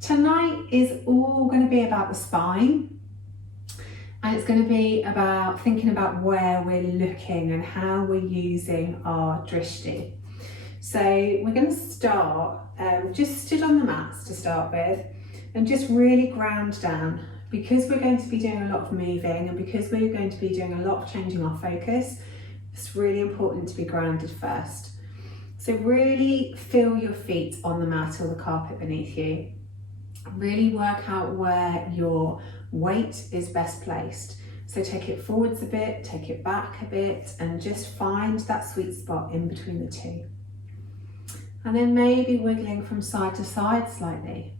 Tonight is all going to be about the spine, and it's going to be about thinking about where we're looking and how we're using our drishti. So we're going to start just stood on the mats to start with, and just really ground down, because we're going to be doing a lot of moving and because we're going to be doing a lot of changing our focus. It's really important to be grounded first. So really feel your feet on the mat or the carpet beneath you. Really work out where your weight is best placed. So take it forwards a bit, take it back a bit, and just find that sweet spot in between the two. And then maybe wiggling from side to side slightly.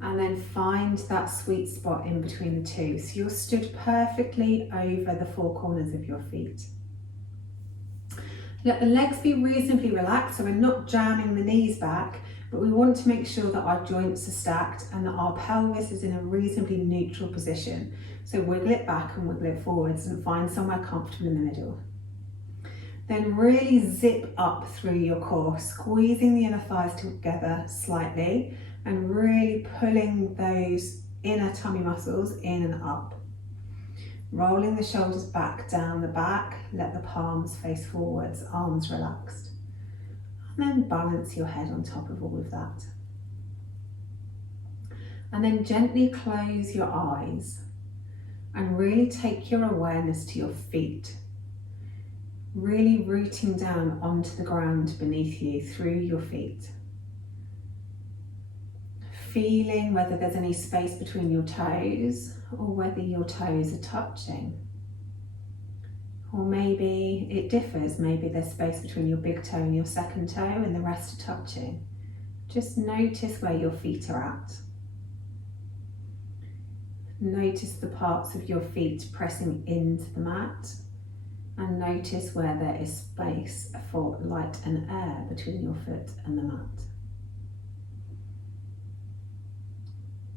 And then find that sweet spot in between the two. So you're stood perfectly over the four corners of your feet. Let the legs be reasonably relaxed, so we're not jamming the knees back, but we want to make sure that our joints are stacked and that our pelvis is in a reasonably neutral position. So wiggle it back and wiggle it forwards and find somewhere comfortable in the middle. Then really zip up through your core, squeezing the inner thighs together slightly and really pulling those inner tummy muscles in and up. Rolling the shoulders back down the back, let the palms face forwards, arms relaxed. And then balance your head on top of all of that. And then gently close your eyes and really take your awareness to your feet. Really rooting down onto the ground beneath you through your feet. Feeling whether there's any space between your toes or whether your toes are touching. Or maybe it differs, maybe there's space between your big toe and your second toe and the rest are touching. Just notice where your feet are at. Notice the parts of your feet pressing into the mat, and notice where there is space for light and air between your foot and the mat.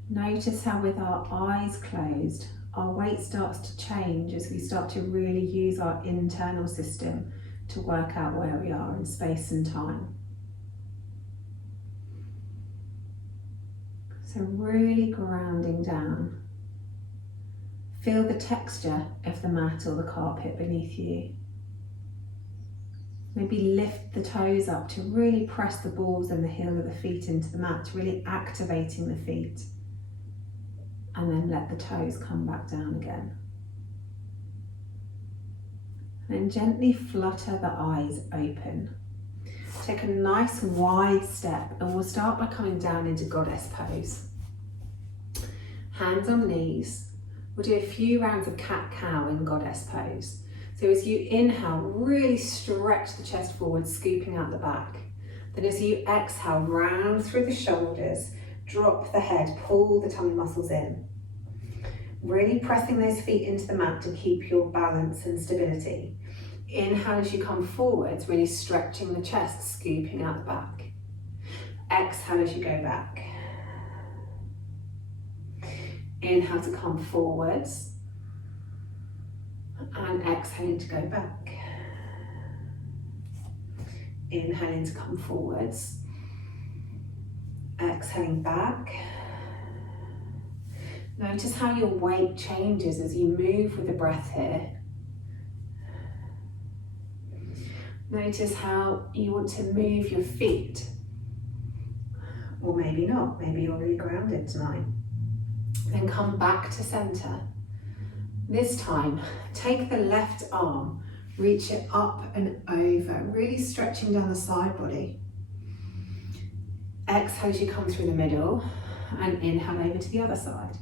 Notice how with our eyes closed, our weight starts to change as we start to really use our internal system to work out where we are in space and time. So really grounding down. Feel the texture of the mat or the carpet beneath you. Maybe lift the toes up to really press the balls and the heel of the feet into the mat, really activating the feet. And then let the toes come back down again. Then gently flutter the eyes open. Take a nice wide step and we'll start by coming down into goddess pose. Hands on knees. We'll do a few rounds of cat-cow in goddess pose. So as you inhale, really stretch the chest forward, scooping out the back. Then as you exhale, round through the shoulders, drop the head, pull the tummy muscles in. Really pressing those feet into the mat to keep your balance and stability. Inhale as you come forwards, really stretching the chest, scooping out the back. Exhale as you go back. Inhale to come forwards. And exhaling to go back. Inhaling to come forwards. Exhaling back. Notice how your weight changes as you move with the breath here. Notice how you want to move your feet. Or maybe not, maybe you're really grounded tonight. Then come back to center. This time, take the left arm, reach it up and over, really stretching down the side body. Exhale as you come through the middle and inhale over to the other side.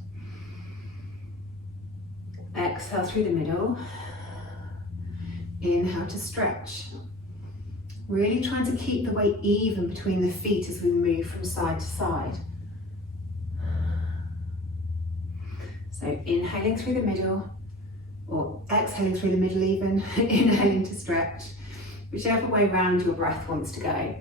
Exhale through the middle. Inhale to stretch. Really trying to keep the weight even between the feet as we move from side to side. So inhaling through the middle, or exhaling through the middle even, inhaling to stretch, whichever way round your breath wants to go.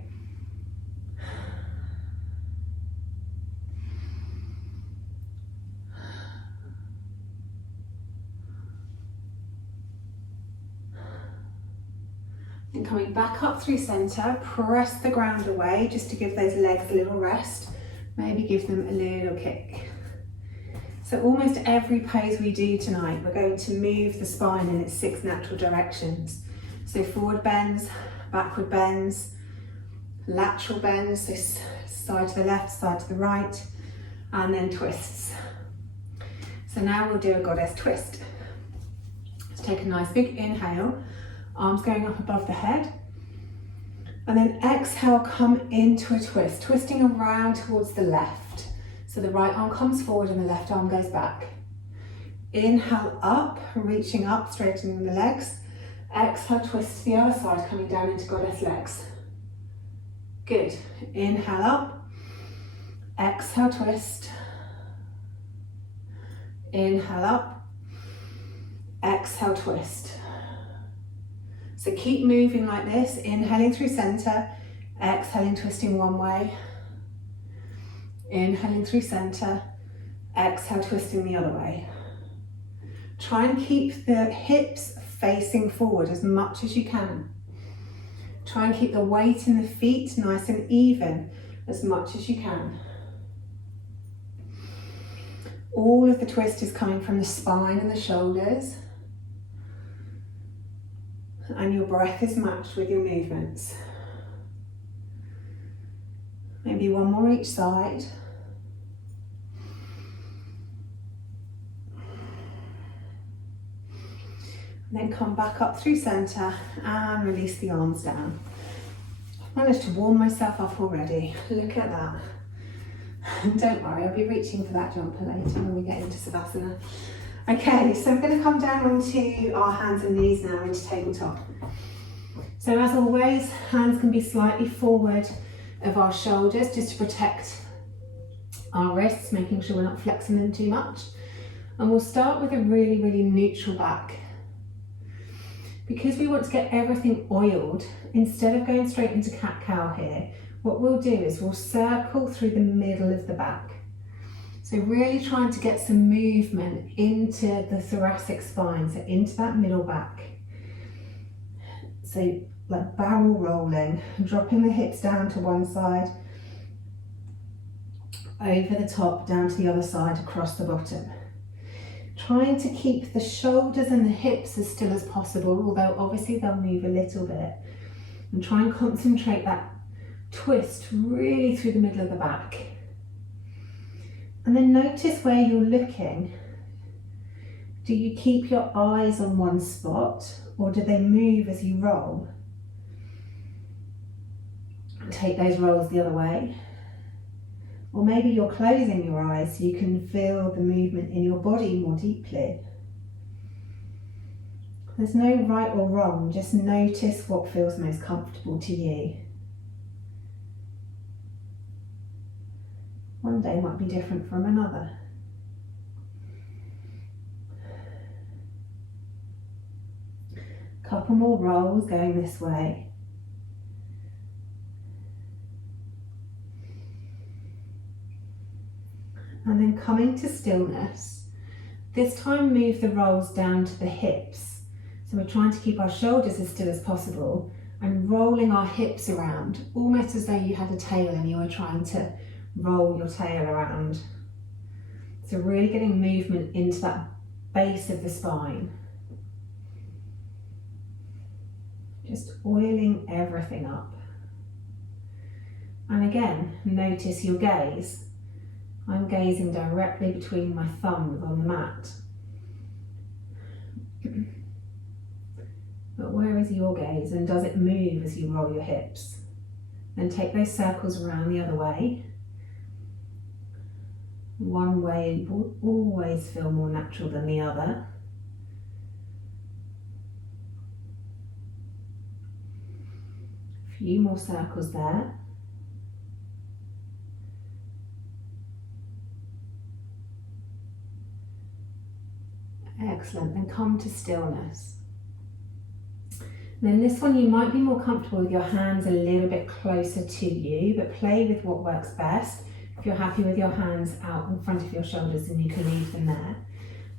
And coming back up through center, press the ground away just to give those legs a little rest. Maybe give them a little kick. So almost every pose we do tonight, we're going to move the spine in its 6 natural directions. So forward bends, backward bends, lateral bends, so side to the left, side to the right, and then twists. So now we'll do a goddess twist. Let's take a nice big inhale, arms going up above the head, and then exhale, come into a twist, twisting around towards the left. So the right arm comes forward and the left arm goes back. Inhale up, reaching up, straightening the legs. Exhale, twist to the other side, coming down into goddess legs. Good. Inhale up. Exhale, twist. Inhale up. Exhale, twist. So keep moving like this, inhaling through center, exhaling, twisting one way. Inhaling through center, exhale, twisting the other way. Try and keep the hips facing forward as much as you can. Try and keep the weight in the feet nice and even as much as you can. All of the twist is coming from the spine and the shoulders, and your breath is matched with your movements. Maybe one more each side. And then come back up through center and release the arms down. I've managed to warm myself up already. Look at that. Don't worry, I'll be reaching for that jumper later when we get into Savasana. Okay, so we're going to come down onto our hands and knees now into tabletop. So as always, hands can be slightly forward of our shoulders just to protect our wrists, making sure we're not flexing them too much. And we'll start with a really, really neutral back. Because we want to get everything oiled, instead of going straight into cat-cow here, what we'll do is we'll circle through the middle of the back. So really trying to get some movement into the thoracic spine, so into that middle back. So like barrel rolling, dropping the hips down to one side, over the top, down to the other side, across the bottom. Trying to keep the shoulders and the hips as still as possible, although obviously they'll move a little bit. And try and concentrate that twist really through the middle of the back. And then notice where you're looking. Do you keep your eyes on one spot, or do they move as you roll? Take those rolls the other way. Or maybe you're closing your eyes so you can feel the movement in your body more deeply. There's no right or wrong, just notice what feels most comfortable to you. One day might be different from another. Couple more rolls going this way. And then coming to stillness. This time move the rolls down to the hips. So we're trying to keep our shoulders as still as possible and rolling our hips around, almost as though you had a tail and you were trying to roll your tail around. So really getting movement into that base of the spine. Just oiling everything up. And again, notice your gaze. I'm gazing directly between my thumbs on the mat. But where is your gaze, and does it move as you roll your hips? Then take those circles around the other way. One way will always feel more natural than the other. A few more circles there. Excellent, then come to stillness. Then this one you might be more comfortable with your hands a little bit closer to you, but play with what works best. If you're happy with your hands out in front of your shoulders, then you can leave them there.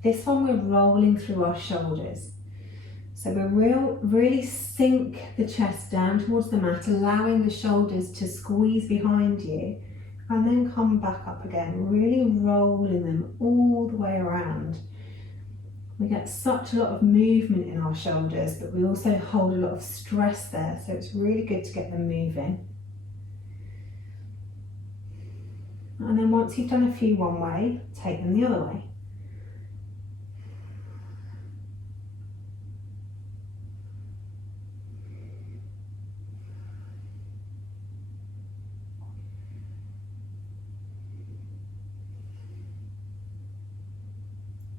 This one we're rolling through our shoulders. So we're really sink the chest down towards the mat, allowing the shoulders to squeeze behind you And then come back up again, really rolling them all the way around. We get such a lot of movement in our shoulders, but we also hold a lot of stress there, so it's really good to get them moving. And then once you've done a few one way, take them the other way.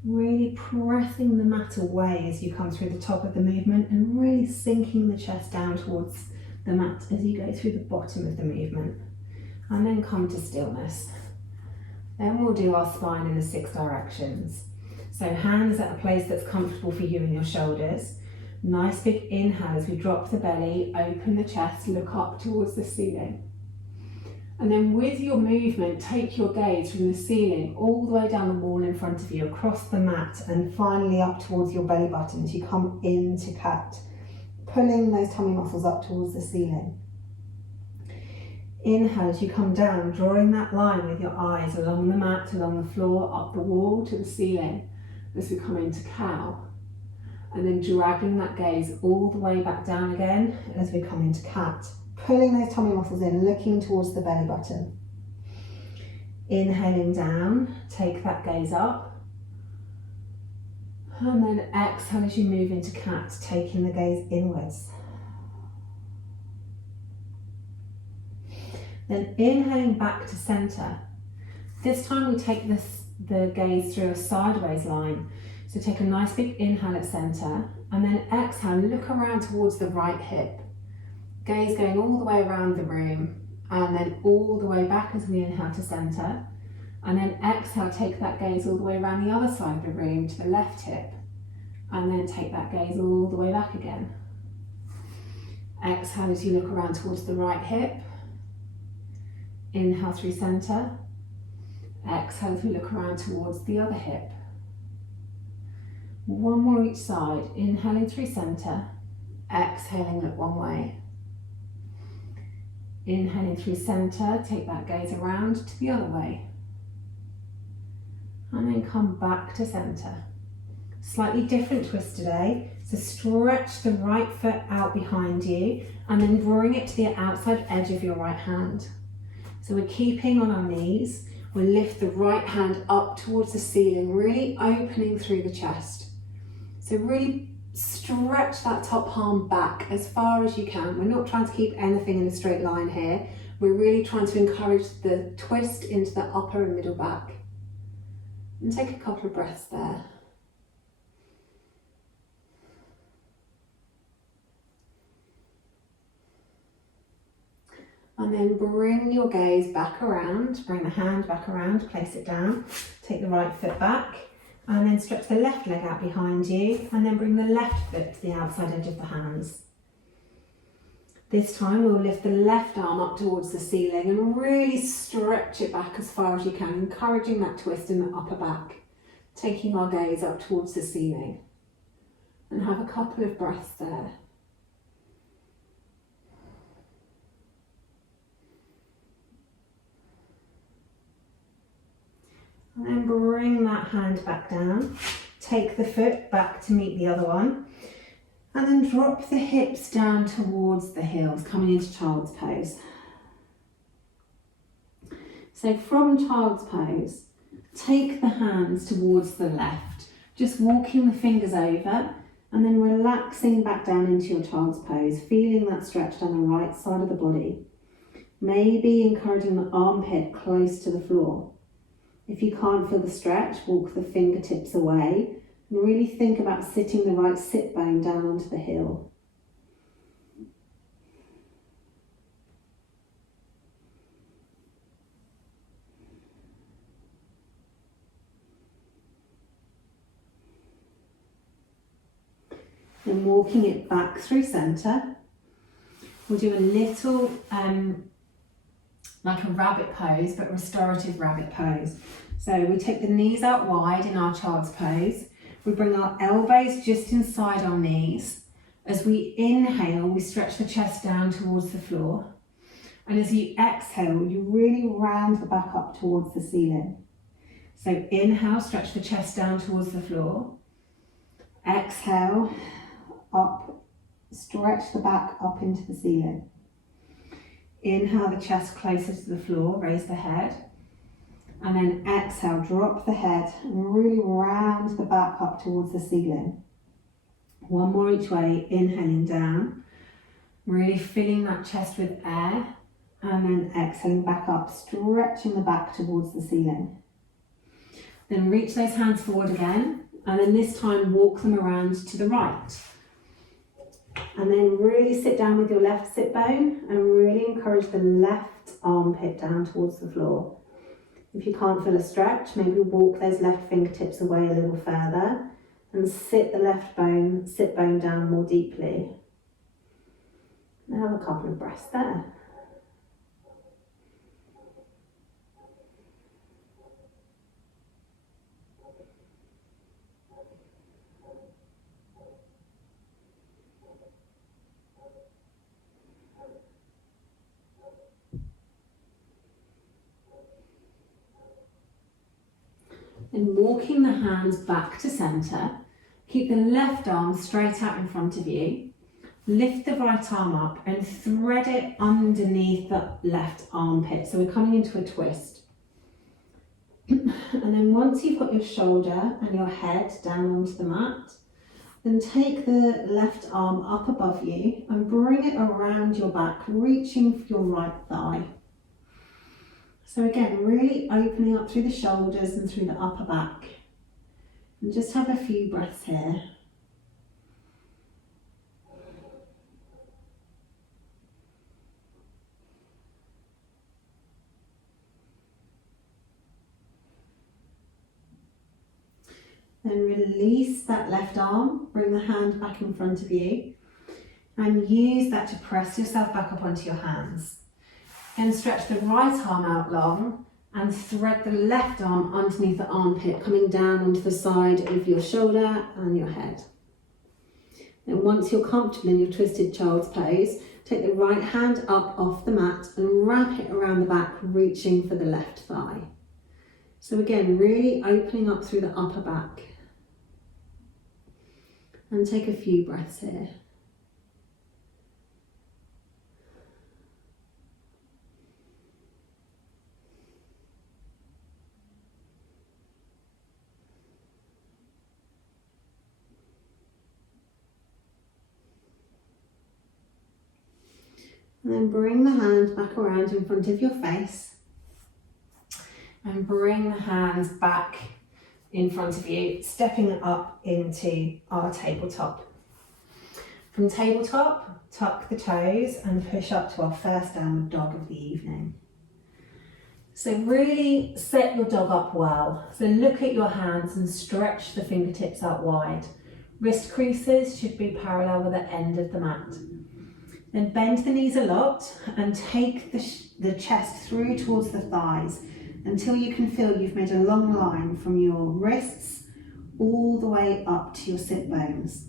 Really pressing the mat away as you come through the top of the movement and really sinking the chest down towards the mat as you go through the bottom of the movement. And then come to stillness. Then we'll do our spine in the 6 directions. So hands at a place that's comfortable for you and your shoulders. Nice big inhale as we drop the belly, open the chest, look up towards the ceiling. And then with your movement, take your gaze from the ceiling all the way down the wall in front of you, across the mat, and finally up towards your belly button as you come into cat, pulling those tummy muscles up towards the ceiling. Inhale as you come down, drawing that line with your eyes along the mat, along the floor, up the wall to the ceiling as we come into cow. And then dragging that gaze all the way back down again as we come into cat. Pulling those tummy muscles in, looking towards the belly button. Inhaling down, take that gaze up. And then exhale as you move into cat, taking the gaze inwards. Then inhaling back to center. This time we take the gaze through a sideways line. So take a nice big inhale at center, and then exhale, look around towards the right hip. Gaze going all the way around the room, and then all the way back as we inhale to center. And then exhale, take that gaze all the way around the other side of the room to the left hip. And then take that gaze all the way back again. Exhale as you look around towards the right hip. Inhale through center. Exhale as we look around towards the other hip. One more each side. Inhaling through center. Exhaling, look one way. Inhaling through center, take that gaze around to the other way. And then come back to center. Slightly different twist today. So stretch the right foot out behind you and then bring it to the outside edge of your right hand. So we're keeping on our knees. We'll lift the right hand up towards the ceiling, really opening through the chest. So really stretch that top palm back as far as you can. We're not trying to keep anything in a straight line here. We're really trying to encourage the twist into the upper and middle back. And take a couple of breaths there. And then bring your gaze back around, bring the hand back around, place it down, take the right foot back, and then stretch the left leg out behind you, and then bring the left foot to the outside edge of the hands. This time we'll lift the left arm up towards the ceiling and really stretch it back as far as you can, encouraging that twist in the upper back, taking our gaze up towards the ceiling. And have a couple of breaths there. And then bring that hand back down, take the foot back to meet the other one, and then drop the hips down towards the heels, coming into child's pose. So from child's pose, take the hands towards the left, just walking the fingers over, and then relaxing back down into your child's pose, feeling that stretch down the right side of the body. Maybe encouraging the armpit close to the floor. If you can't feel the stretch, walk the fingertips away and really think about sitting the right sit bone down onto the heel. Then walking it back through centre, we'll do a little like a rabbit pose, but restorative rabbit pose. So we take the knees out wide in our child's pose. We bring our elbows just inside our knees. As we inhale, we stretch the chest down towards the floor. And as you exhale, you really round the back up towards the ceiling. So inhale, stretch the chest down towards the floor. Exhale, up, stretch the back up into the ceiling. Inhale the chest closer to the floor, raise the head. And then exhale, drop the head and really round the back up towards the ceiling. One more each way, inhaling down, really filling that chest with air, and then exhaling back up, stretching the back towards the ceiling. Then reach those hands forward again, and then this time walk them around to the right. And then really sit down with your left sit bone and really encourage the left armpit down towards the floor. If you can't feel a stretch, maybe walk those left fingertips away a little further and sit the left sit bone down more deeply. And have a couple of breaths there. And walking the hands back to centre, keep the left arm straight out in front of you, lift the right arm up and thread it underneath the left armpit. So we're coming into a twist. And then once you've got your shoulder and your head down onto the mat, then take the left arm up above you and bring it around your back, reaching for your right thigh. So again, really opening up through the shoulders and through the upper back. And just have a few breaths here. Then release that left arm, bring the hand back in front of you, and use that to press yourself back up onto your hands. Then stretch the right arm out long and thread the left arm underneath the armpit, coming down onto the side of your shoulder and your head. Then once you're comfortable in your twisted child's pose, take the right hand up off the mat and wrap it around the back, reaching for the left thigh. So again, really opening up through the upper back. And take a few breaths here. And then bring the hand back around in front of your face. And bring the hands back in front of you, stepping up into our tabletop. From tabletop, tuck the toes and push up to our first downward dog of the evening. So really set your dog up well. So look at your hands and stretch the fingertips out wide. Wrist creases should be parallel with the end of the mat. Then bend the knees a lot and take the chest through towards the thighs until you can feel you've made a long line from your wrists all the way up to your sit bones.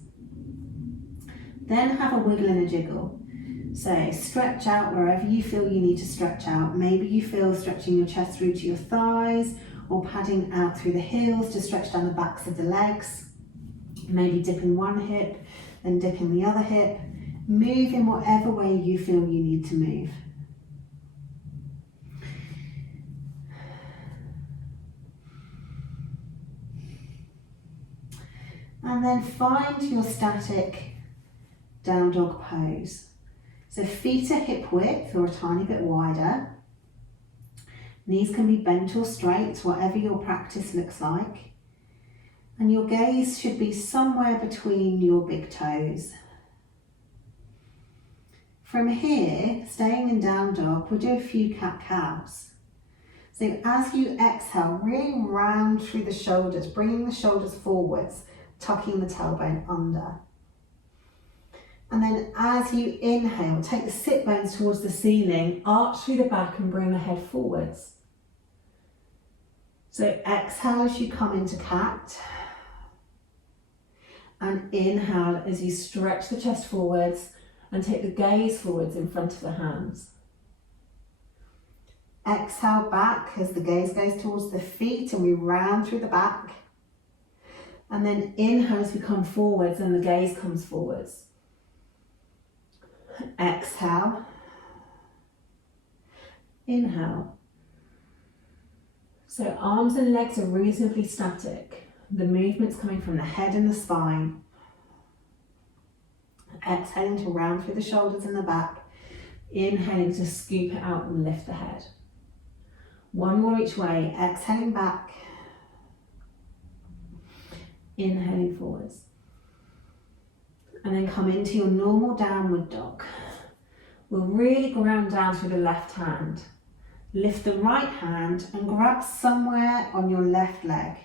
Then have a wiggle and a jiggle. So stretch out wherever you feel you need to stretch out. Maybe you feel stretching your chest through to your thighs or padding out through the heels to stretch down the backs of the legs. Maybe dipping one hip, then dipping the other hip. Move in whatever way you feel you need to move. And then find your static down dog pose. So feet are hip width or a tiny bit wider. Knees can be bent or straight, whatever your practice looks like. And your gaze should be somewhere between your big toes. From here, staying in down dog, we'll do a few cat-cows. So as you exhale, really round through the shoulders, bringing the shoulders forwards, tucking the tailbone under. And then as you inhale, take the sit bones towards the ceiling, arch through the back and bring the head forwards. So exhale as you come into cat. And inhale as you stretch the chest forwards and take the gaze forwards in front of the hands. Exhale back as the gaze goes towards the feet and we round through the back. And then inhale as we come forwards and the gaze comes forwards. Exhale. Inhale. So arms and legs are reasonably static. The movement's coming from the head and the spine. Exhaling to round through the shoulders and the back. Inhaling to scoop it out and lift the head. One more each way. Exhaling back. Inhaling forwards. And then come into your normal downward dog. We'll really ground down through the left hand. Lift the right hand and grab somewhere on your left leg.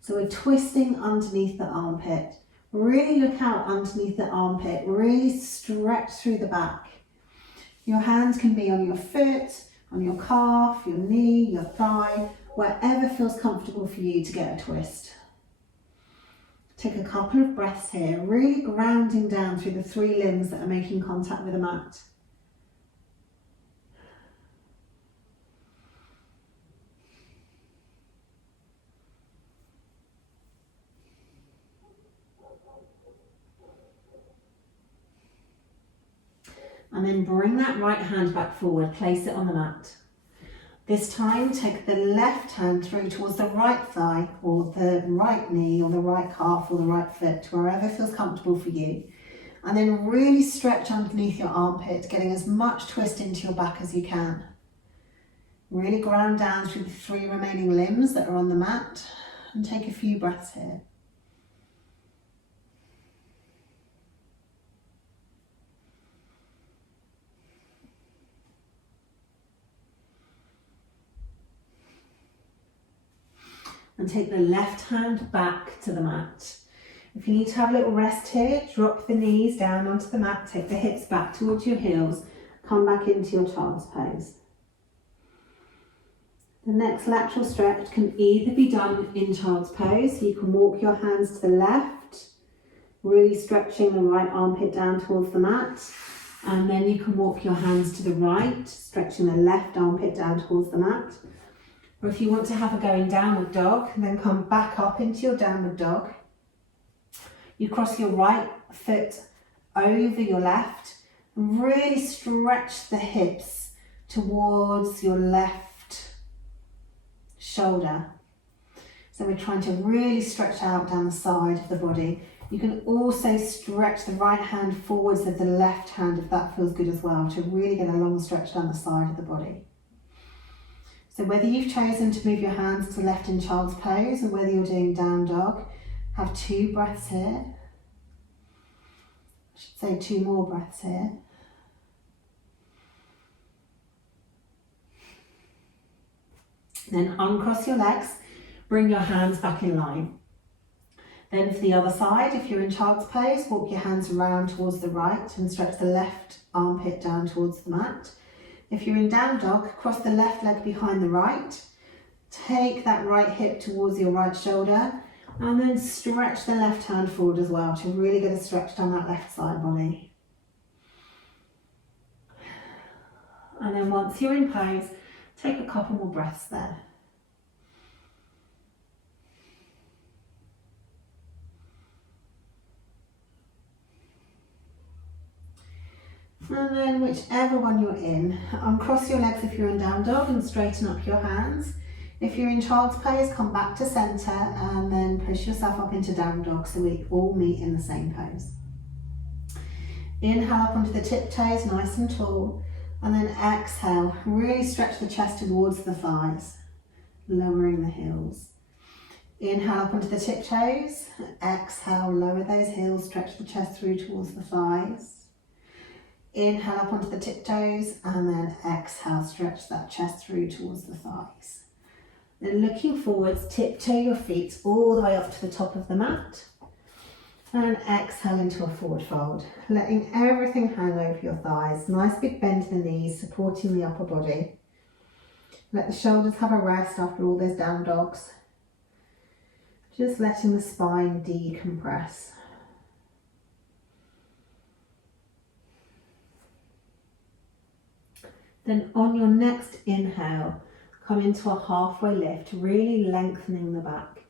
So we're twisting underneath the armpit. Really look out underneath the armpit. Really stretch through the back. Your hands can be on your foot, on your calf, your knee, your thigh, wherever feels comfortable for you to get a twist. Take a couple of breaths here, really grounding down through the three limbs that are making contact with the mat. And then bring that right hand back forward, place it on the mat. This time, take the left hand through towards the right thigh or the right knee or the right calf or the right foot, wherever feels comfortable for you. And then really stretch underneath your armpit, getting as much twist into your back as you can. Really ground down through the three remaining limbs that are on the mat and take a few breaths here. And take the left hand back to the mat. If you need to have a little rest here, drop the knees down onto the mat, take the hips back towards your heels, come back into your child's pose. The next lateral stretch can either be done in child's pose, so you can walk your hands to the left, really stretching the right armpit down towards the mat, and then you can walk your hands to the right, stretching the left armpit down towards the mat. Or if you want to have a go in downward dog, then come back up into your downward dog. You cross your right foot over your left and really stretch the hips towards your left shoulder. So we're trying to really stretch out down the side of the body. You can also stretch the right hand forwards of the left hand if that feels good as well, to really get a long stretch down the side of the body. So whether you've chosen to move your hands to left in child's pose or whether you're doing down dog, have 2 breaths here. I should say 2 more breaths here. Then uncross your legs, bring your hands back in line. Then for the other side, if you're in child's pose, walk your hands around towards the right and stretch the left armpit down towards the mat. If you're in down dog, cross the left leg behind the right, take that right hip towards your right shoulder, and then stretch the left hand forward as well to really get a stretch down that left side body. And then once you're in pose, take a couple more breaths there. And then whichever one you're in, uncross your legs if you're in down dog and straighten up your hands. If you're in child's pose, come back to centre and then push yourself up into down dog so we all meet in the same pose. Inhale up onto the tiptoes, nice and tall, and then exhale, really stretch the chest towards the thighs, lowering the heels. Inhale up onto the tiptoes, exhale, lower those heels, stretch the chest through towards the thighs. Inhale up onto the tiptoes and then exhale, stretch that chest through towards the thighs. Then looking forwards, tiptoe your feet all the way up to the top of the mat and exhale into a forward fold, letting everything hang over your thighs. Nice big bend to the knees, supporting the upper body. Let the shoulders have a rest after all those down dogs. Just letting the spine decompress. Then on your next inhale, come into a halfway lift, really lengthening the back.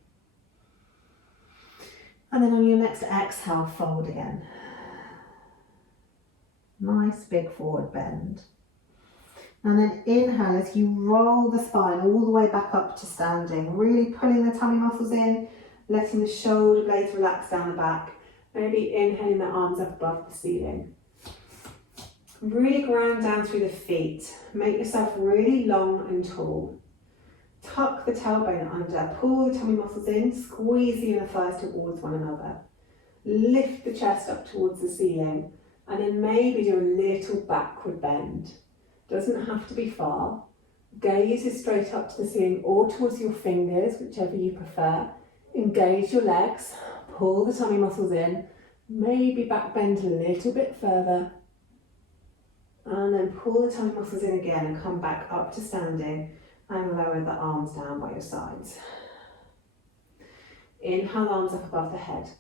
And then on your next exhale, fold again. Nice big forward bend. And then inhale as you roll the spine all the way back up to standing, really pulling the tummy muscles in, letting the shoulder blades relax down the back. Maybe inhaling the arms up above the ceiling. Really ground down through the feet. Make yourself really long and tall. Tuck the tailbone under, pull the tummy muscles in, squeeze the inner thighs towards one another. Lift the chest up towards the ceiling, and then maybe do a little backward bend. Doesn't have to be far. Gaze is straight up to the ceiling or towards your fingers, whichever you prefer. Engage your legs, pull the tummy muscles in, maybe back bend a little bit further, and then pull the tummy muscles in again and come back up to standing and lower the arms down by your sides. Inhale, arms up above the head.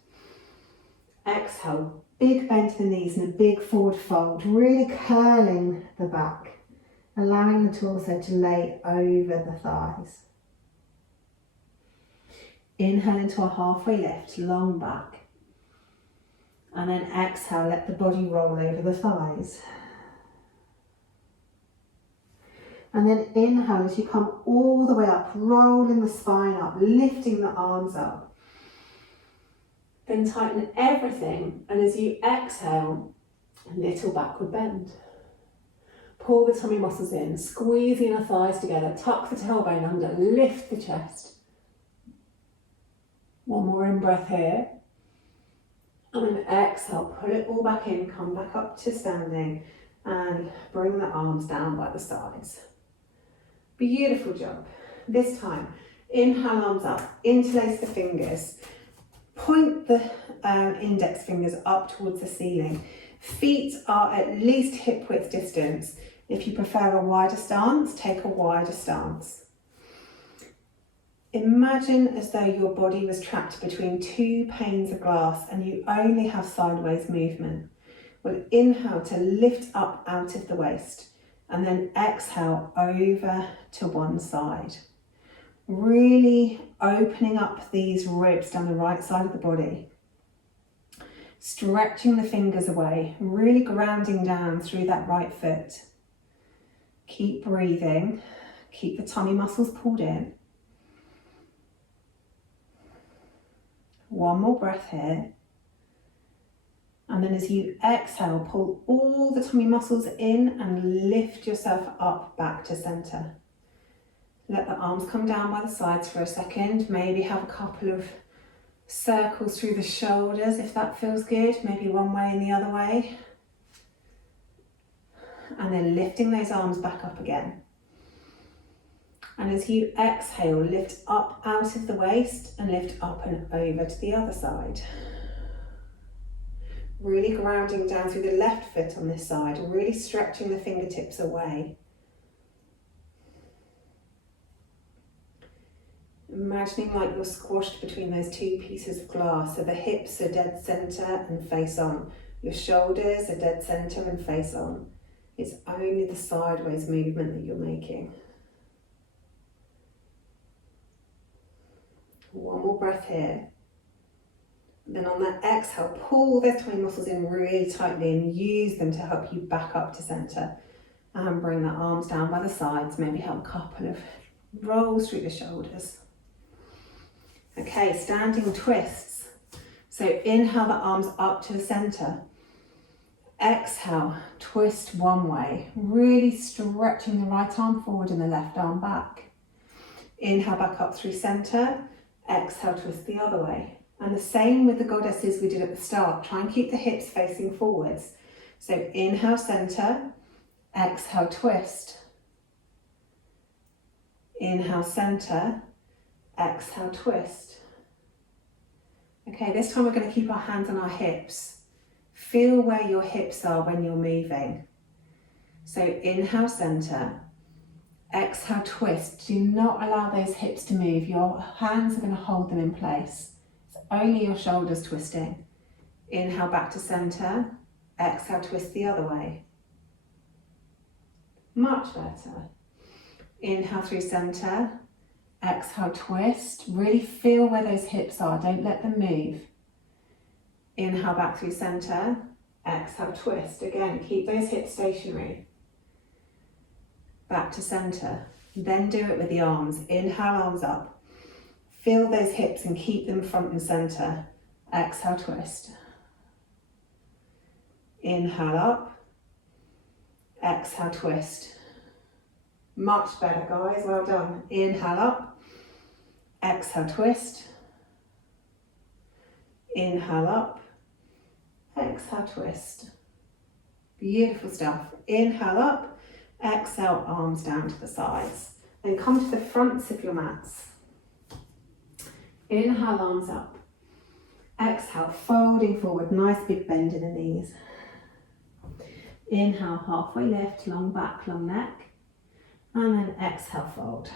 Exhale, big bend to the knees and a big forward fold, really curling the back, allowing the torso to lay over the thighs. Inhale into a halfway lift, long back. And then exhale, let the body roll over the thighs. And then inhale as you come all the way up, rolling the spine up, lifting the arms up. Then tighten everything, and as you exhale, a little backward bend. Pull the tummy muscles in, squeeze the inner thighs together, tuck the tailbone under, lift the chest. One more in-breath here. And then exhale, pull it all back in, come back up to standing, and bring the arms down by the sides. Beautiful job. This time, inhale, arms up, interlace the fingers. Point the index fingers up towards the ceiling. Feet are at least hip width distance. If you prefer a wider stance, take a wider stance. Imagine as though your body was trapped between two panes of glass and you only have sideways movement. We'll inhale to lift up out of the waist and then exhale over to one side. Really opening up these ribs down the right side of the body. Stretching the fingers away, really grounding down through that right foot. Keep breathing, keep the tummy muscles pulled in. One more breath here. And then as you exhale, pull all the tummy muscles in and lift yourself up back to center. Let the arms come down by the sides for a second. Maybe have a couple of circles through the shoulders if that feels good. Maybe one way and the other way. And then lifting those arms back up again. And as you exhale, lift up out of the waist and lift up and over to the other side. Really grounding down through the left foot on this side, really stretching the fingertips away. Imagining like you're squashed between those two pieces of glass, so the hips are dead center and face on. Your shoulders are dead center and face on. It's only the sideways movement that you're making. One more breath here. Then on that exhale, pull those tummy muscles in really tightly and use them to help you back up to center. And bring the arms down by the sides, maybe have a couple of rolls through the shoulders. Okay, standing twists. So inhale the arms up to the center. Exhale, twist one way, really stretching the right arm forward and the left arm back. Inhale back up through center. Exhale, twist the other way. And the same with the goddesses we did at the start. Try and keep the hips facing forwards. So inhale, center. Exhale, twist. Inhale, center. Exhale, twist. Okay, this time we're going to keep our hands on our hips. Feel where your hips are when you're moving. So inhale, center. Exhale, twist. Do not allow those hips to move. Your hands are going to hold them in place. It's only your shoulders twisting. Inhale back to center. Exhale, twist the other way. Much better. Inhale through center. Exhale, twist. Really feel where those hips are. Don't let them move. Inhale back through center. Exhale, twist. Again, keep those hips stationary. Back to center. Then do it with the arms. Inhale, arms up. Feel those hips and keep them front and center. Exhale, twist. Inhale up. Exhale, twist. Much better, guys. Well done. Inhale up. Exhale, twist. Inhale up. Exhale, twist. Beautiful stuff. Inhale up. Exhale, arms down to the sides. Then come to the fronts of your mats. Inhale, arms up. Exhale, folding forward. Nice big bend in the knees. Inhale, halfway lift, long back, long neck. And then exhale, fold.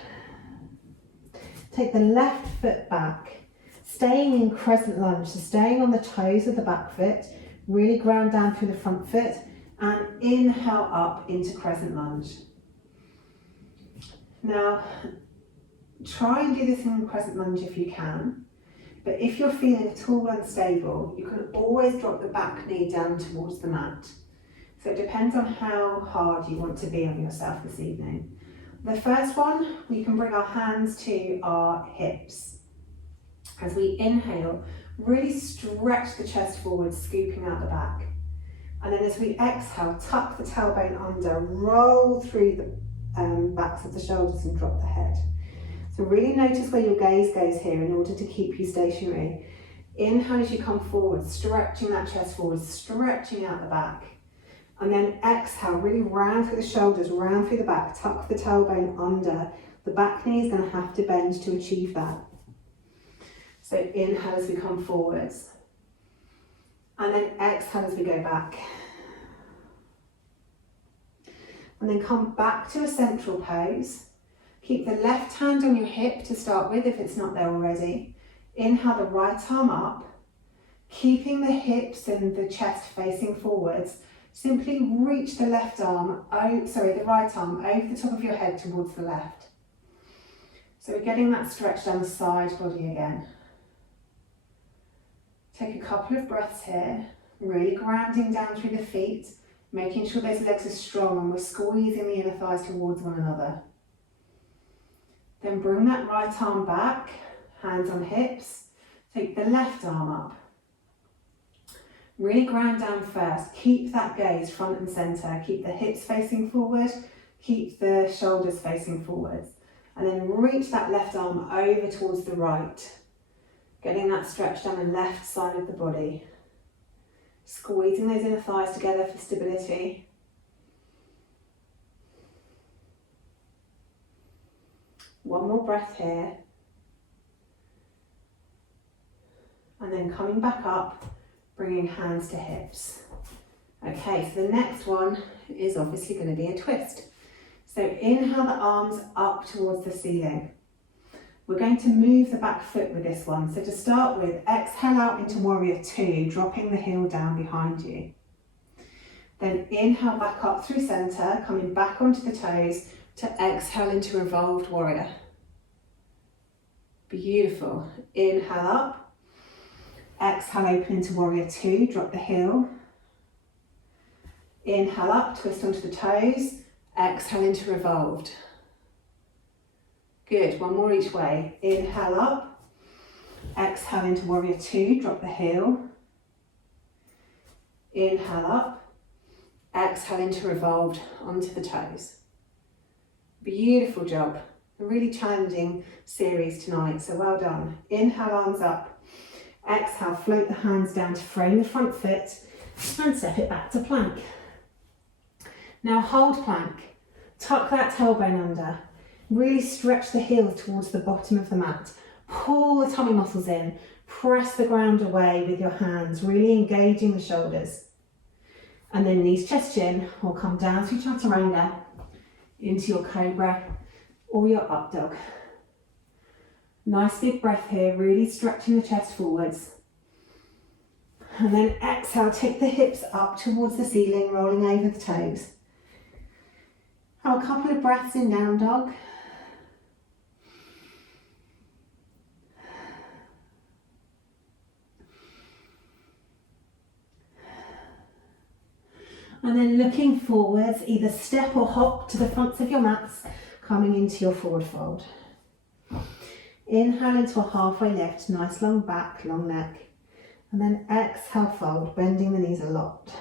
Take the left foot back, staying in crescent lunge, so staying on the toes of the back foot, really ground down through the front foot, and inhale up into crescent lunge. Now, try and do this in crescent lunge if you can, but if you're feeling at all unstable, you can always drop the back knee down towards the mat. So it depends on how hard you want to be on yourself this evening. The first one, we can bring our hands to our hips. As we inhale, really stretch the chest forward, scooping out the back. And then as we exhale, tuck the tailbone under, roll through the backs of the shoulders and drop the head. So really notice where your gaze goes here in order to keep you stationary. Inhale as you come forward, stretching that chest forward, stretching out the back. And then exhale, really round through the shoulders, round through the back, tuck the tailbone under. The back knee is going to have to bend to achieve that. So inhale as we come forwards. And then exhale as we go back. And then come back to a central pose. Keep the left hand on your hip to start with if it's not there already. Inhale the right arm up, keeping the hips and the chest facing forwards. Simply reach the right arm over the top of your head towards the left. So we're getting that stretch down the side body again. Take a couple of breaths here, really grounding down through the feet, making sure those legs are strong and we're squeezing the inner thighs towards one another. Then bring that right arm back, hands on hips, take the left arm up. Really ground down first, keep that gaze front and center, keep the hips facing forward, keep the shoulders facing forwards, and then reach that left arm over towards the right, getting that stretch down the left side of the body, squeezing those inner thighs together for stability. One more breath here, and then coming back up, bringing hands to hips. Okay, so the next one is obviously going to be a twist. So inhale the arms up towards the ceiling. We're going to move the back foot with this one. So to start with, exhale out into warrior two, dropping the heel down behind you. Then inhale back up through center, coming back onto the toes to exhale into revolved warrior. Beautiful. Inhale up. Exhale, open into warrior two, drop the heel. Inhale up, twist onto the toes. Exhale into revolved. Good, one more each way. Inhale up. Exhale into warrior two, drop the heel. Inhale up. Exhale into revolved onto the toes. Beautiful job. A really challenging series tonight, so well done. Inhale, arms up. Exhale, float the hands down to frame the front foot and step it back to plank. Now hold plank, tuck that tailbone under, really stretch the heels towards the bottom of the mat, pull the tummy muscles in, press the ground away with your hands, really engaging the shoulders. And then knees chest chin, or come down through chaturanga into your cobra or your up dog. Nice big breath here, really stretching the chest forwards. And then exhale, take the hips up towards the ceiling, rolling over the toes. Have a couple of breaths in down dog. And then looking forwards, either step or hop to the fronts of your mats, coming into your forward fold. Inhale into a halfway lift, nice long back, long neck. And then exhale, fold, bending the knees a lot.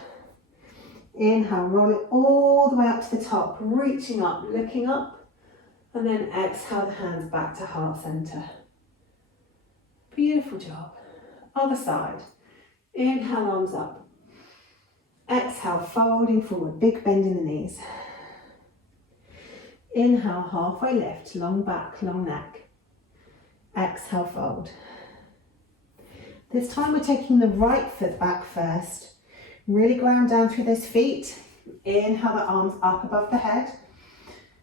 Inhale, roll it all the way up to the top, reaching up, looking up. And then exhale the hands back to heart center. Beautiful job. Other side. Inhale, arms up. Exhale, folding forward, big bend in the knees. Inhale, halfway lift, long back, long neck. Exhale, fold. This time we're taking the right foot back first. Really ground down through those feet. Inhale the arms up above the head.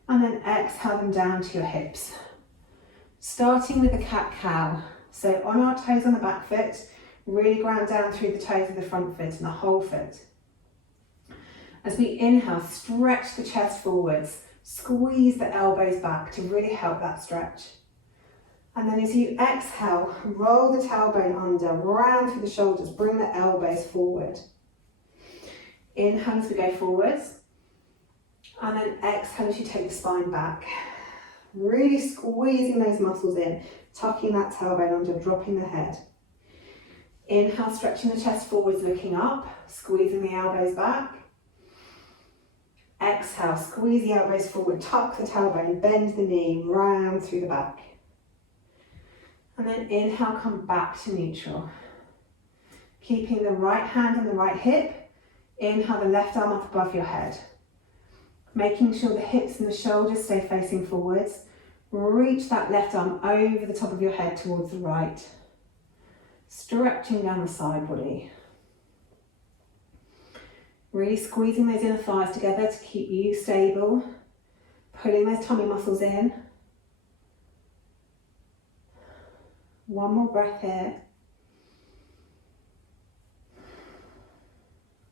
And then exhale them down to your hips. Starting with the cat-cow. So on our toes on the back foot, really ground down through the toes of the front foot and the whole foot. As we inhale, stretch the chest forwards. Squeeze the elbows back to really help that stretch. And then as you exhale, roll the tailbone under, round through the shoulders, bring the elbows forward. Inhale as we go forwards. And then exhale as you take the spine back. Really squeezing those muscles in, tucking that tailbone under, dropping the head. Inhale, stretching the chest forwards, looking up, squeezing the elbows back. Exhale, squeeze the elbows forward, tuck the tailbone, bend the knee, round through the back. And then inhale, come back to neutral. Keeping the right hand on the right hip. Inhale, the left arm up above your head. Making sure the hips and the shoulders stay facing forwards. Reach that left arm over the top of your head towards the right. Stretching down the side body. Really squeezing those inner thighs together to keep you stable. Pulling those tummy muscles in. One more breath here.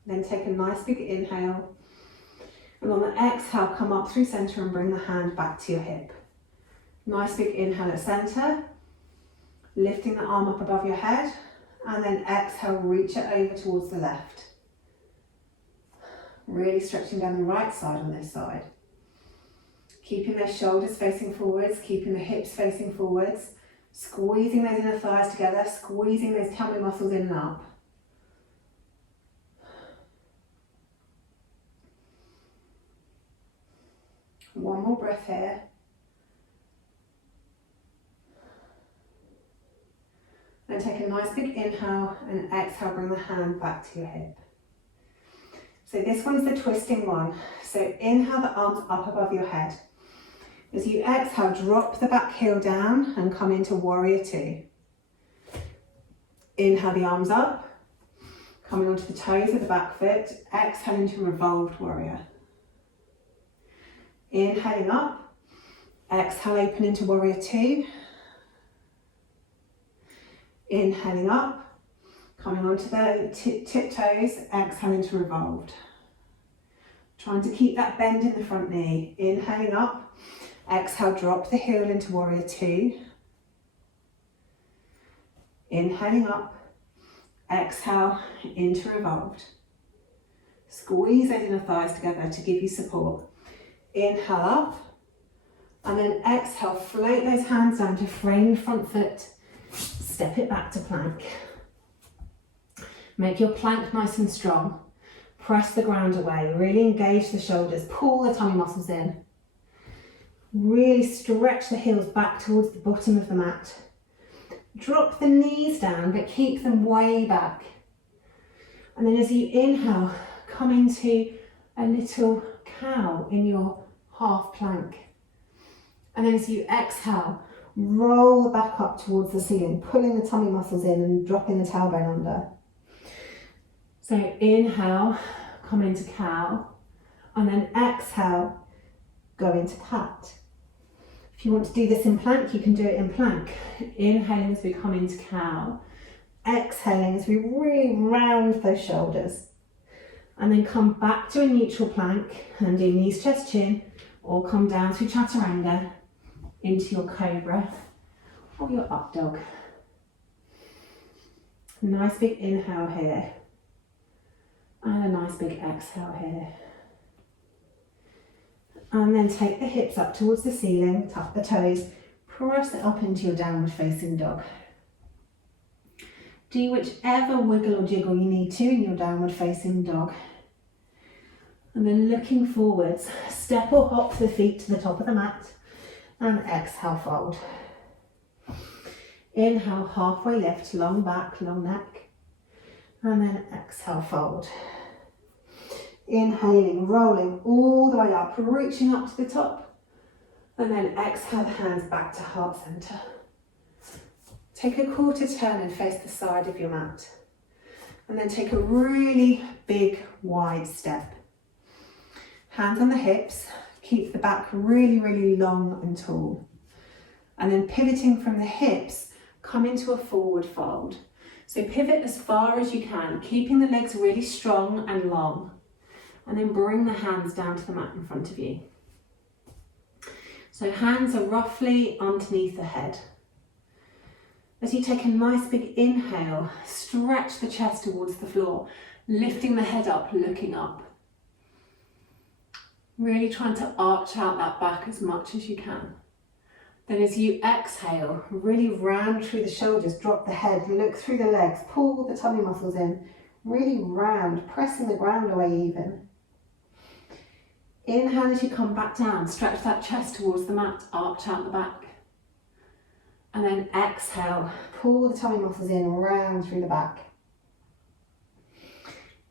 Then take a nice big inhale. And on the exhale, come up through center and bring the hand back to your hip. Nice big inhale at center. Lifting the arm up above your head. And then exhale, reach it over towards the left. Really stretching down the right side on this side. Keeping those shoulders facing forwards, keeping the hips facing forwards. Squeezing those inner thighs together, squeezing those tummy muscles in and up. One more breath here. Then take a nice big inhale and exhale, bring the hand back to your hip. So this one's the twisting one. So inhale the arms up above your head. As you exhale, drop the back heel down and come into warrior two. Inhale the arms up, coming onto the toes of the back foot. Exhale into revolved warrior. Inhaling up, exhale open into warrior two. Inhaling up, coming onto the tiptoes, exhale into revolved. Trying to keep that bend in the front knee. Inhaling up. Exhale, drop the heel into warrior two. Inhaling up. Exhale into revolved. Squeeze those inner thighs together to give you support. Inhale up. And then exhale, float those hands down to frame the front foot. Step it back to plank. Make your plank nice and strong. Press the ground away. Really engage the shoulders. Pull the tummy muscles in. Really stretch the heels back towards the bottom of the mat. Drop the knees down, but keep them way back. And then as you inhale, come into a little cow in your half plank. And then as you exhale, roll the back up towards the ceiling, pulling the tummy muscles in and dropping the tailbone under. So inhale, come into cow, and then exhale, go into cat. If you want to do this in plank, you can do it in plank. Inhaling as we come into cow. Exhaling as we really round those shoulders. And then come back to a neutral plank and do knees, chest, chin, or come down through chaturanga into your cobra or your up dog. Nice big inhale here and a nice big exhale here. And then take the hips up towards the ceiling, tuck the toes, press it up into your downward facing dog. Do whichever wiggle or jiggle you need to in your downward facing dog. And then looking forwards, step or hop the feet to the top of the mat and exhale, fold. Inhale, halfway lift, long back, long neck, and then exhale, fold. Inhaling, rolling all the way up, reaching up to the top, and then exhale the hands back to heart center. Take a quarter turn and face the side of your mat, and then take a really big, wide step. Hands on the hips, keep the back really, really long and tall. And then pivoting from the hips, come into a forward fold. So pivot as far as you can, keeping the legs really strong and long. And then bring the hands down to the mat in front of you. So hands are roughly underneath the head. As you take a nice big inhale, stretch the chest towards the floor, lifting the head up, looking up. Really trying to arch out that back as much as you can. Then as you exhale, really round through the shoulders, drop the head, look through the legs, pull the tummy muscles in, really round, pressing the ground away even. Inhale as you come back down, stretch that chest towards the mat, arch out the back. And then exhale, pull the tummy muscles in, round through the back.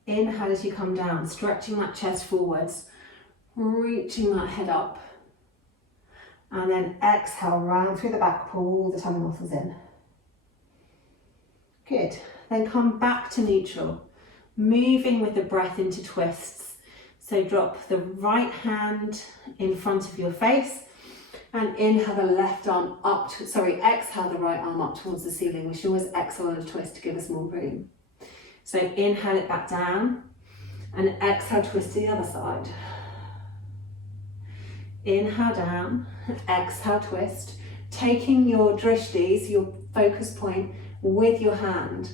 Inhale as you come down, stretching that chest forwards, reaching that head up. And then exhale, round through the back, pull the tummy muscles in. Good. Then come back to neutral, moving with the breath into twists. So drop the right hand in front of your face and inhale the left arm up, exhale the right arm up towards the ceiling. We should always exhale on a twist to give us more room. So inhale it back down and exhale, twist to the other side. Inhale down, exhale twist, taking your drishtis, your focus point, with your hand.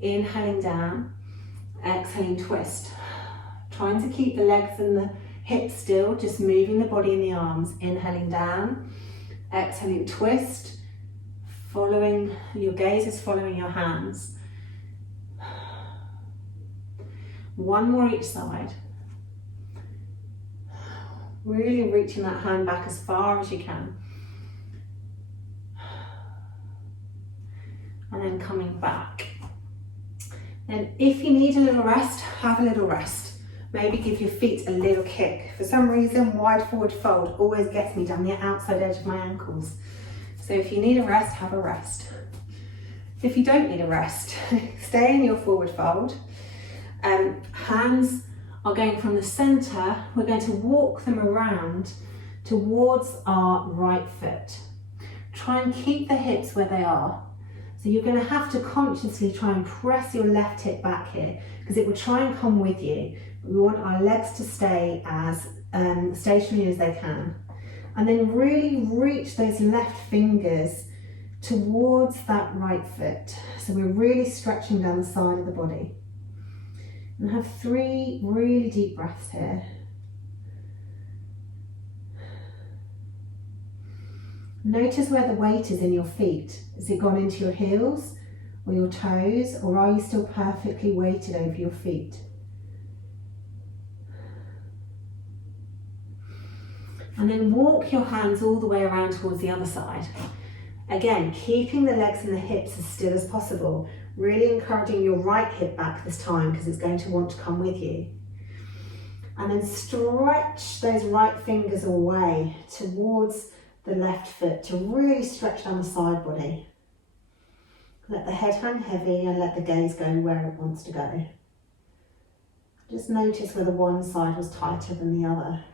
Inhaling down, exhaling twist. Trying to keep the legs and the hips still, just moving the body and the arms. Inhaling down, exhaling twist, following, your gaze is following your hands. One more each side. Really reaching that hand back as far as you can. And then coming back. And if you need a little rest, have a little rest. Maybe give your feet a little kick. For some reason, wide forward fold always gets me down the outside edge of my ankles. So if you need a rest, have a rest. If you don't need a rest, stay in your forward fold. Hands are going from the center. We're going to walk them around towards our right foot. Try and keep the hips where they are. So you're going to have to consciously try and press your left hip back here because it will try and come with you. We want our legs to stay as stationary as they can. And then really reach those left fingers towards that right foot. So we're really stretching down the side of the body. And have 3 really deep breaths here. Notice where the weight is in your feet. Has it gone into your heels or your toes, or are you still perfectly weighted over your feet? And then walk your hands all the way around towards the other side. Again, keeping the legs and the hips as still as possible. Really encouraging your right hip back this time because it's going to want to come with you. And then stretch those right fingers away towards the left foot to really stretch down the side body. Let the head hang heavy and let the gaze go where it wants to go. Just notice whether one side was tighter than the other.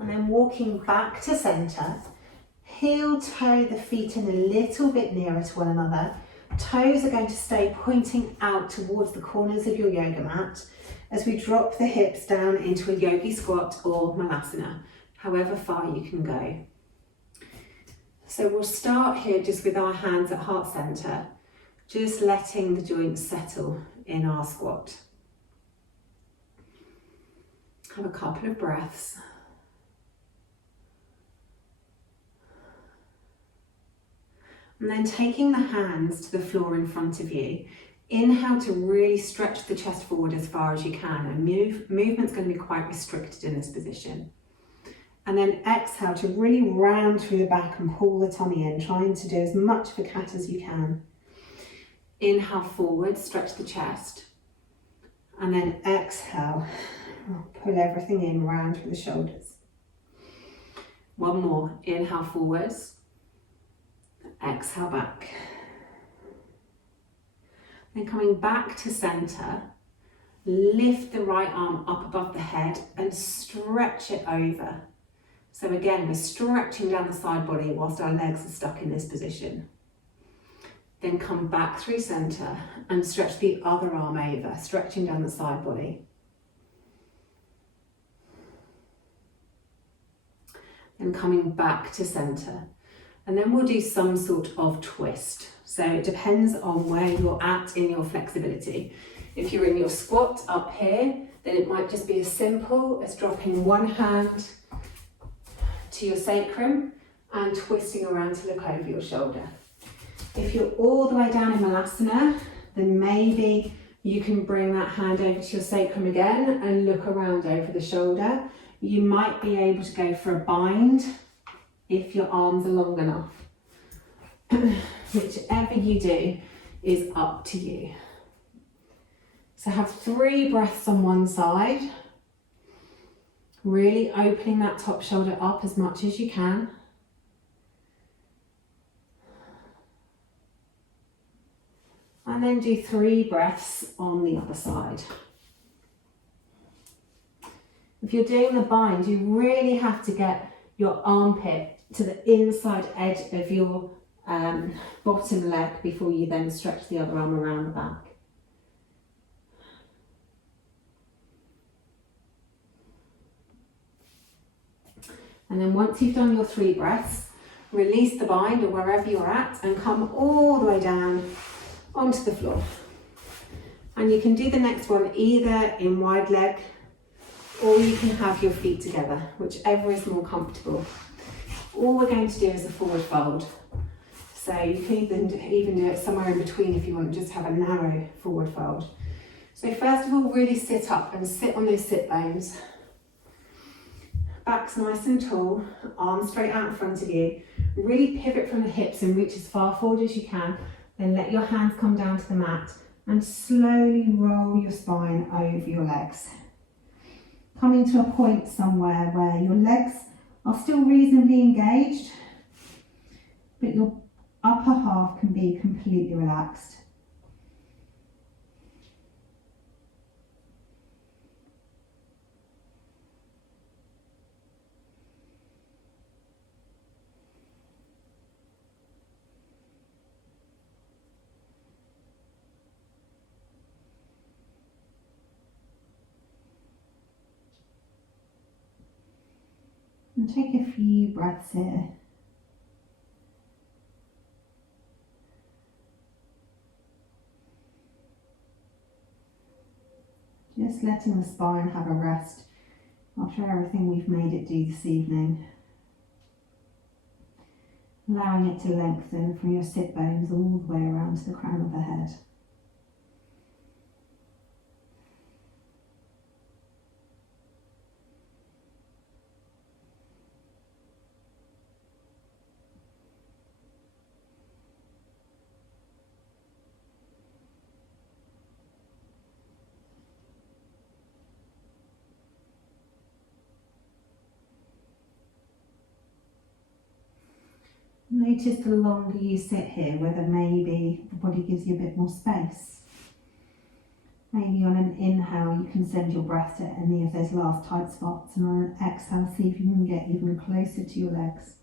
And then walking back to centre, heel toe the feet in a little bit nearer to one another. Toes are going to stay pointing out towards the corners of your yoga mat as we drop the hips down into a yogi squat or malasana, however far you can go. So we'll start here just with our hands at heart centre, just letting the joints settle in our squat. Have a couple of breaths. And then taking the hands to the floor in front of you, inhale to really stretch the chest forward as far as you can, and movement's going to be quite restricted in this position. And then exhale to really round through the back and pull the tummy in, trying to do as much of a cat as you can. Inhale forward, stretch the chest. And then exhale, pull everything in, round through the shoulders. One more, inhale forwards. Exhale back. Then coming back to centre, lift the right arm up above the head and stretch it over. So again, we're stretching down the side body whilst our legs are stuck in this position. Then come back through centre and stretch the other arm over, stretching down the side body. Then coming back to centre. And then we'll do some sort of twist. So it depends on where you're at in your flexibility. If you're in your squat up here, then it might just be as simple as dropping one hand to your sacrum and twisting around to look over your shoulder. If you're all the way down in malasana, then maybe you can bring that hand over to your sacrum again and look around over the shoulder. You might be able to go for a bind if your arms are long enough. Whichever you do is up to you. So have 3 breaths on one side, really opening that top shoulder up as much as you can. And then do 3 breaths on the other side. If you're doing the bind, you really have to get your armpit to the inside edge of your bottom leg before you then stretch the other arm around the back. And then once you've done your 3 breaths, release the bind or wherever you're at and come all the way down onto the floor. And you can do the next one either in wide leg or you can have your feet together, whichever is more comfortable. All we're going to do is a forward fold. So you can even do it somewhere in between if you want to just have a narrow forward fold. So first of all, really sit up and sit on those sit bones. Back's nice and tall, arms straight out in front of you. Really pivot from the hips and reach as far forward as you can. Then let your hands come down to the mat and slowly roll your spine over your legs. Coming to a point somewhere where your legs are still reasonably engaged, but your upper half can be completely relaxed. And take a few breaths here. Just letting the spine have a rest after everything we've made it do this evening. Allowing it to lengthen from your sit bones all the way around to the crown of the head. Notice the longer you sit here, whether maybe the body gives you a bit more space. Maybe on an inhale you can send your breath to any of those last tight spots, and on an exhale see if you can get even closer to your legs.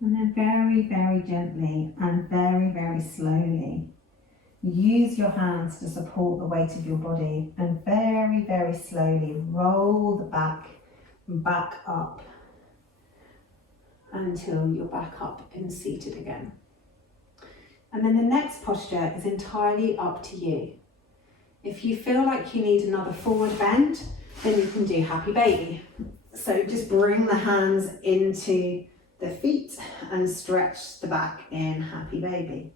And then very, very gently and very, very slowly, use your hands to support the weight of your body, and very, very slowly roll the back up until you're back up and seated again. And then the next posture is entirely up to you. If you feel like you need another forward bend, then you can do happy baby. So just bring the hands into the feet and stretch the back in happy baby.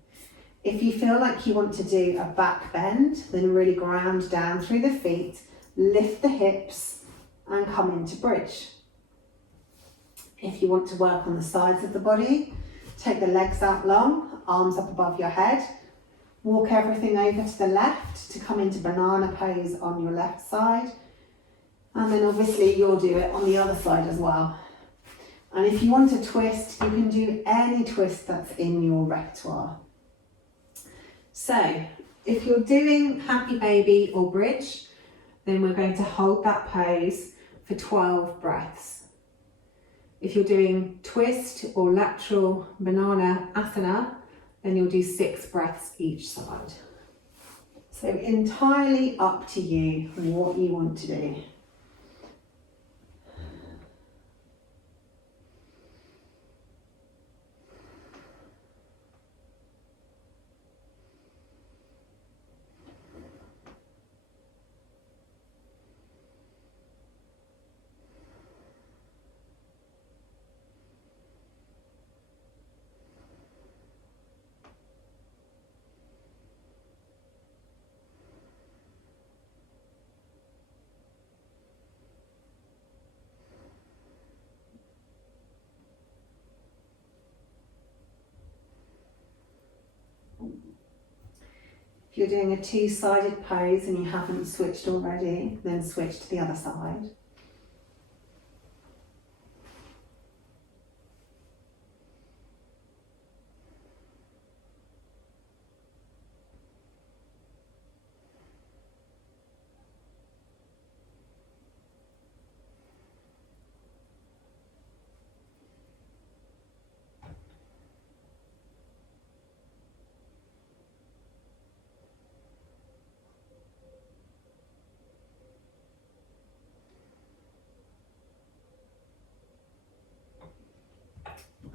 If you feel like you want to do a back bend, then really ground down through the feet, lift the hips and come into bridge. If you want to work on the sides of the body, take the legs out long, arms up above your head, walk everything over to the left to come into banana pose on your left side, and then obviously you'll do it on the other side as well. And if you want to twist, you can do any twist that's in your repertoire. So, if you're doing happy baby or bridge, then we're going to hold that pose for 12 breaths. If you're doing twist or lateral banana asana, then you'll do 6 breaths each side. So entirely up to you what you want to do. If you're doing a 2-sided pose and you haven't switched already, then switch to the other side.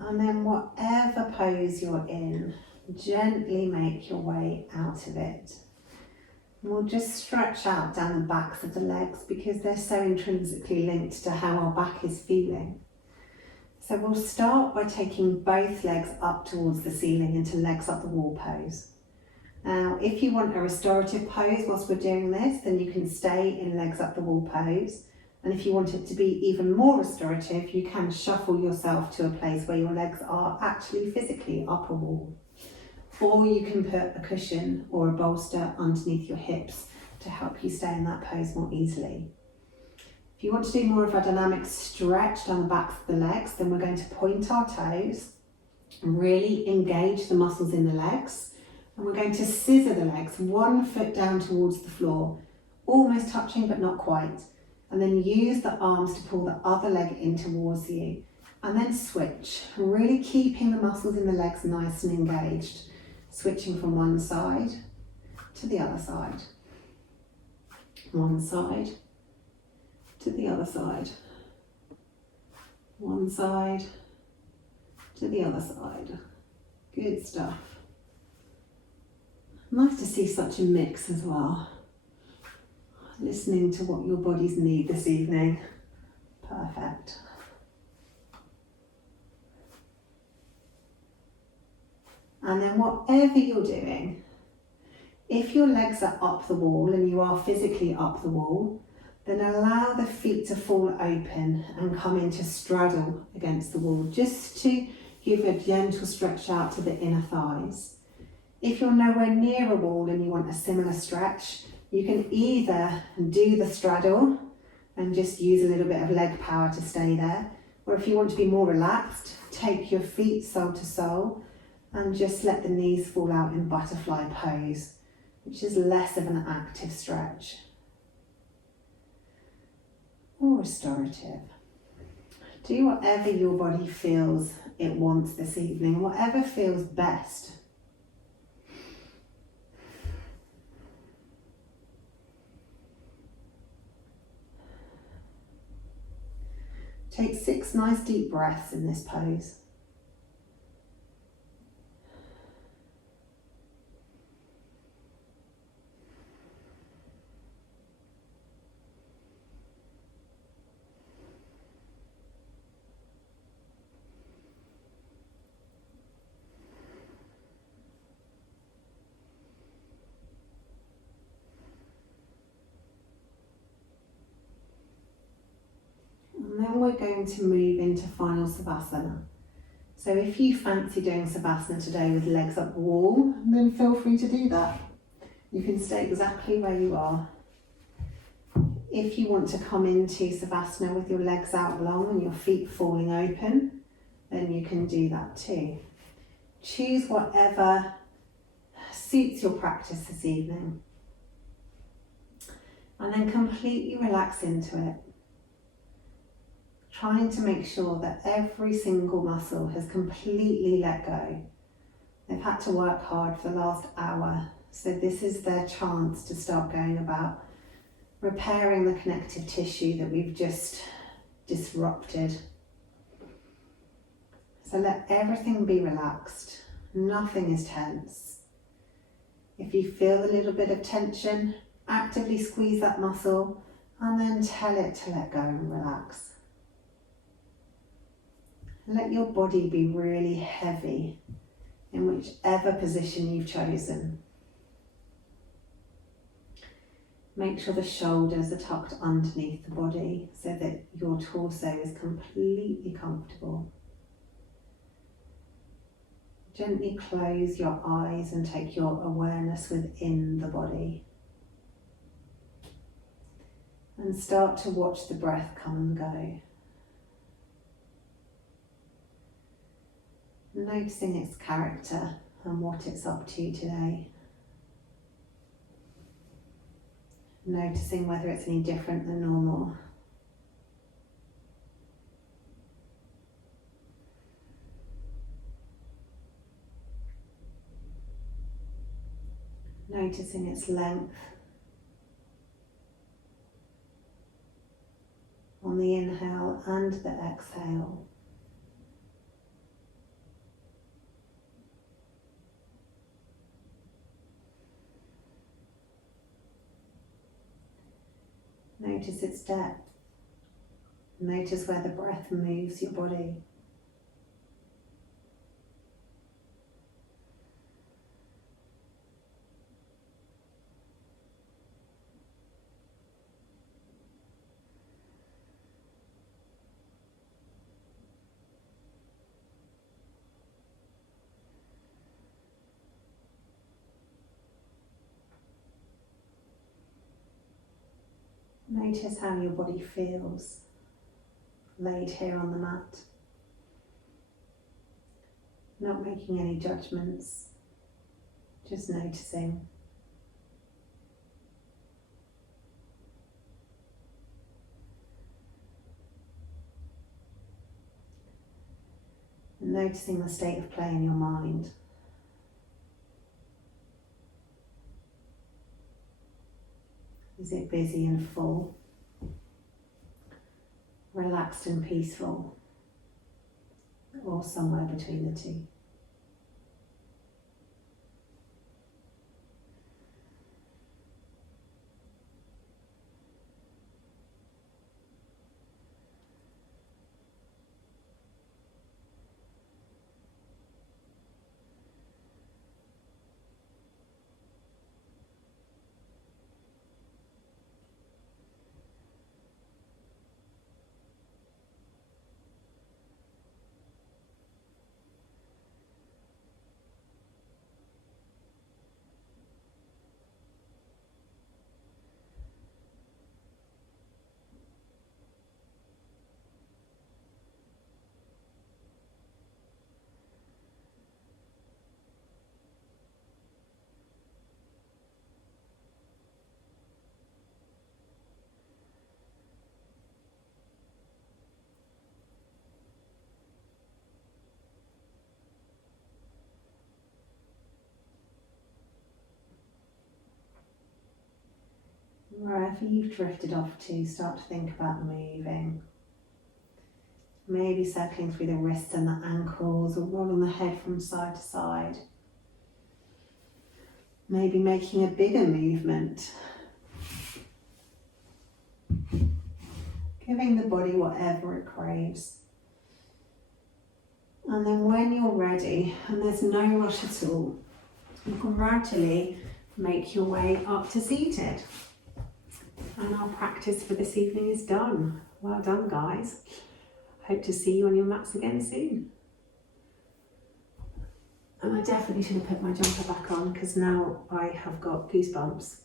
And then whatever pose you're in, gently make your way out of it. And we'll just stretch out down the backs of the legs because they're so intrinsically linked to how our back is feeling. So we'll start by taking both legs up towards the ceiling into legs up the wall pose. Now, if you want a restorative pose whilst we're doing this, then you can stay in legs up the wall pose. And if you want it to be even more restorative, you can shuffle yourself to a place where your legs are actually physically up a wall. Or you can put a cushion or a bolster underneath your hips to help you stay in that pose more easily. If you want to do more of a dynamic stretch down the backs of the legs, then we're going to point our toes and really engage the muscles in the legs. And we're going to scissor the legs, 1 foot down towards the floor, almost touching but not quite. And then use the arms to pull the other leg in towards you. And then switch, really keeping the muscles in the legs nice and engaged. Switching from one side to the other side. One side to the other side. One side to the other side. Good stuff. Nice to see such a mix as well. Listening to what your bodies need this evening. Perfect. And then whatever you're doing, if your legs are up the wall and you are physically up the wall, Then allow the feet to fall open and come into straddle against the wall, just to give a gentle stretch out to the inner thighs. If you're nowhere near a wall and you want a similar stretch, you can either do the straddle and just use a little bit of leg power to stay there, or if you want to be more relaxed, take your feet sole to sole and just let the knees fall out in butterfly pose, which is less of an active stretch. Or restorative. Do whatever your body feels it wants this evening, whatever feels best. Take 6 nice deep breaths in this pose. And then we're going to move into final Savasana. So if you fancy doing Savasana today with legs up the wall, then feel free to do that. You can stay exactly where you are. If you want to come into Savasana with your legs out long and your feet falling open, then you can do that too. Choose whatever suits your practice this evening. And then completely relax into it. Trying to make sure that every single muscle has completely let go. They've had to work hard for the last hour, so this is their chance to start going about repairing the connective tissue that we've just disrupted. So let everything be relaxed. Nothing is tense. If you feel a little bit of tension, actively squeeze that muscle and then tell it to let go and relax. Let your body be really heavy in whichever position you've chosen. Make sure the shoulders are tucked underneath the body so that your torso is completely comfortable. Gently close your eyes and take your awareness within the body. And start to watch the breath come and go. Noticing its character and what it's up to today. Noticing whether it's any different than normal. Noticing its length on the inhale and the exhale. Notice its depth. Notice where the breath moves your body. Notice how your body feels laid here on the mat. Not making any judgments, just noticing. And noticing the state of play in your mind. Is it busy and full? Relaxed and peaceful? Or somewhere between the two? wherever you've drifted off to, start to think about moving. Maybe circling through the wrists and the ankles, or rolling the head from side to side. Maybe making a bigger movement. Giving the body whatever it craves. And then when you're ready, and there's no rush at all, you can gradually make your way up to seated. And our practice for this evening is done. Well done, guys. Hope to see you on your mats again soon. And I definitely should have put my jumper back on because now I have got goosebumps.